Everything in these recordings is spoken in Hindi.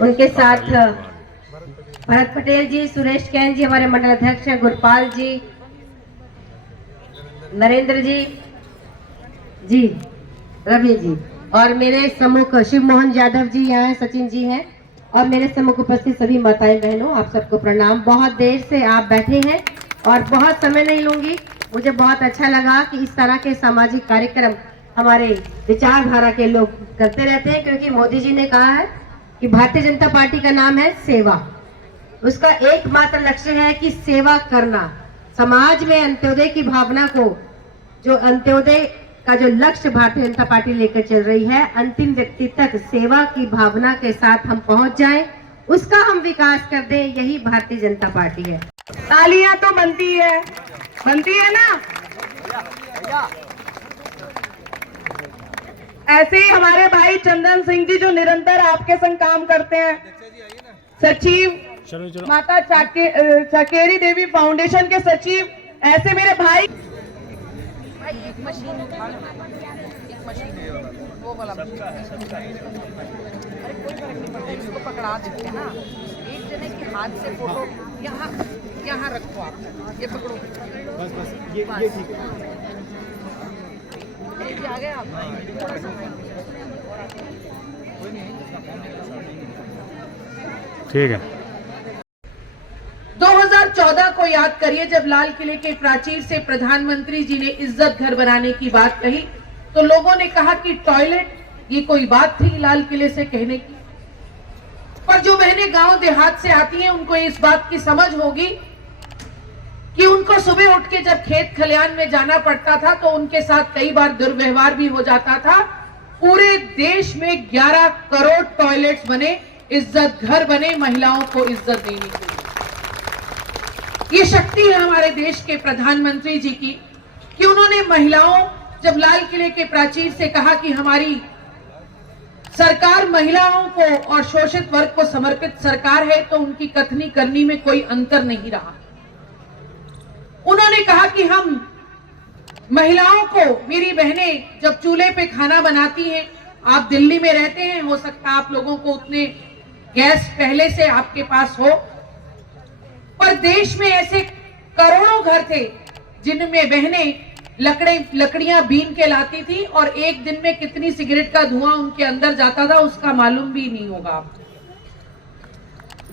उनके साथ भरत पटेल जी, सुरेश कैन जी, हमारे मंडल अध्यक्ष हैं, गुरपाल जी, नरेंद्र जी, जी, रवि जी, और मेरे सम्मुख शिव मोहन यादव जी यहाँ हैं, सचिन जी हैं, और मेरे सम्मुख उपस्थित सभी माताएं बहनों, आप सबको प्रणाम। बहुत देर से आप बैठे हैं और बहुत समय नहीं लूंगी। मुझे बहुत अच्छा लगा कि इस तरह के सामाजिक कार्यक्रम हमारे विचारधारा के लोग करते रहते हैं, क्योंकि मोदी जी ने कहा है कि भारतीय जनता पार्टी का नाम है सेवा। उसका एकमात्र लक्ष्य है कि सेवा करना, समाज में अंत्योदय की भावना को, जो अंत्योदय का जो लक्ष्य भारतीय जनता पार्टी लेकर चल रही है, अंतिम व्यक्ति तक सेवा की भावना के साथ हम पहुंच जाएं, उसका हम विकास कर दें, यही भारतीय जनता पार्टी है। तालियां तो बनती है ना। ऐसे ही हमारे भाई चंदन सिंह जी जो निरंतर आपके संग काम करते हैं, सचिव माता चाकेरी देवी फाउंडेशन के सचिव, ऐसे मेरे भाई। एक मशीन वो वाला अरे कोई फर्क नहीं पड़ता, इसको पकड़ा देते हैं ना। एक जने के हाथ से फोटो यहाँ रखो, आप ये पकड़ो, बस ये ठीक है। आ गए आप, थोड़ा सा ठीक है। 2014 को याद करिए, जब लाल किले के प्राचीर से प्रधानमंत्री जी ने इज्जत घर बनाने की बात कही तो लोगों ने कहा कि टॉयलेट, ये कोई बात थी लाल किले से कहने की। पर जो बहनें गांव देहात से आती हैं उनको इस बात की समझ होगी कि उनको सुबह उठ के जब खेत खलियान में जाना पड़ता था तो उनके साथ कई बार दुर्व्यवहार भी हो जाता था। पूरे देश में 11 करोड़ टॉयलेट्स बने, इज्जत घर बने महिलाओं को इज्जत देने के लिए। ये शक्ति है हमारे देश के प्रधानमंत्री जी की कि उन्होंने महिलाओं, जब लाल किले के प्राचीर से कहा कि हमारी सरकार महिलाओं को और शोषित वर्ग को समर्पित सरकार है, तो उनकी कथनी करनी में कोई अंतर नहीं रहा। उन्होंने कहा कि हम महिलाओं को, मेरी बहनें जब चूल्हे पे खाना बनाती हैं, आप दिल्ली में रहते हैं, हो सकता है आप लोगों को उतने गैस पहले से आपके पास हो, पर देश में ऐसे करोड़ों घर थे जिनमें बहनें लकड़ियां बीन के लाती थी और एक दिन में कितनी सिगरेट का धुआं उनके अंदर जाता था उसका मालूम भी नहीं होगा आपको।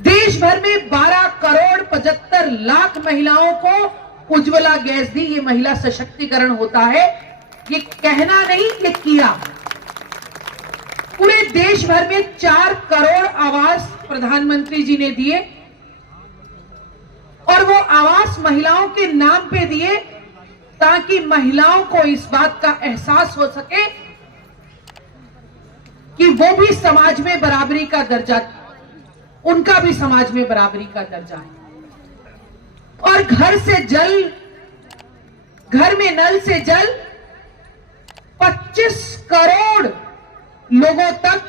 देश भर में 12 करोड़ 75 लाख महिलाओं को उज्ज्वला गैस दी। ये महिला सशक्तिकरण होता है, ये कहना नहीं, ये किया। पूरे देश भर में 4 करोड़ आवास प्रधानमंत्री जी ने दिए और वो आवास महिलाओं के नाम पे दिए ताकि महिलाओं को इस बात का एहसास हो सके कि वो भी समाज में बराबरी का दर्जा, उनका भी समाज में बराबरी का दर्जा है। और घर से जल, घर में नल से जल 25 करोड़ लोगों तक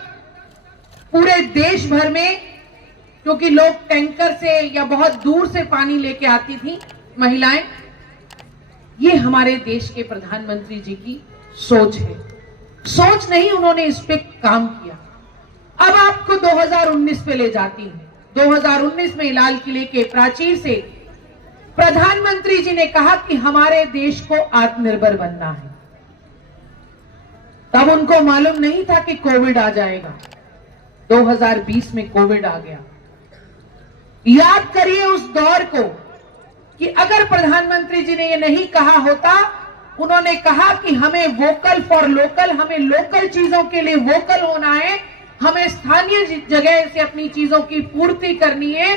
पूरे देश भर में, क्योंकि लोग टैंकर से या बहुत दूर से पानी लेके आती थी महिलाएं। ये हमारे देश के प्रधानमंत्री जी की सोच है, सोच नहीं, उन्होंने इस पे काम किया। अब आपको 2019 पे ले जाती हूं। 2019 में लाल किले के प्राचीर से प्रधानमंत्री जी ने कहा कि हमारे देश को आत्मनिर्भर बनना है। तब उनको मालूम नहीं था कि कोविड आ जाएगा। 2020 में कोविड आ गया। याद करिए उस दौर को कि अगर प्रधानमंत्री जी ने ये नहीं कहा होता, उन्होंने कहा कि हमें वोकल फॉर लोकल, हमें लोकल चीजों के लिए वोकल होना है, हमें स्थानीय जगह से अपनी चीजों की पूर्ति करनी है।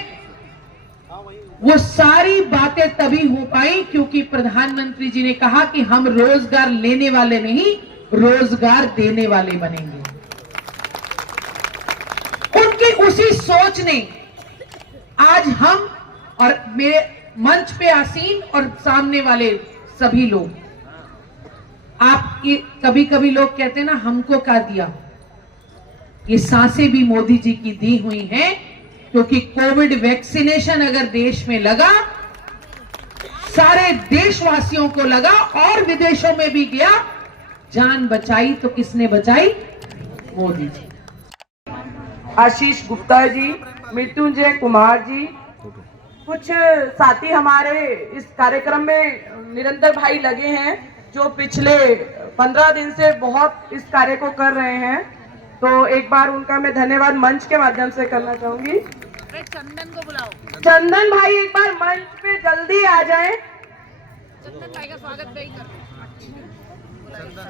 वो सारी बातें तभी हो पाई क्योंकि प्रधानमंत्री जी ने कहा कि हम रोजगार लेने वाले नहीं, रोजगार देने वाले बनेंगे। उनकी उसी सोच ने आज हम और मेरे मंच पे आसीन और सामने वाले सभी लोग, आपकी कभी कभी लोग कहते हैं ना, हमको क्या दिया, ये सांसें भी मोदी जी की दी हुई हैं, क्योंकि कोविड वैक्सीनेशन अगर देश में लगा, सारे देशवासियों को लगा और विदेशों में भी गया, जान बचाई तो किसने बचाई? मोदी जी। आशीष गुप्ता जी, मृत्युंजय कुमार जी, कुछ साथी हमारे इस कार्यक्रम में निरंतर भाई लगे हैं जो पिछले 15 दिन से बहुत इस कार्य को कर रहे हैं। तो एक बार उनका मैं धन्यवाद मंच के माध्यम से करना चाहूंगी। चंदन को बुलाओ। चंदन भाई एक बार मंच पे जल्दी आ जाएं। चंदन भाई का स्वागत नहीं कर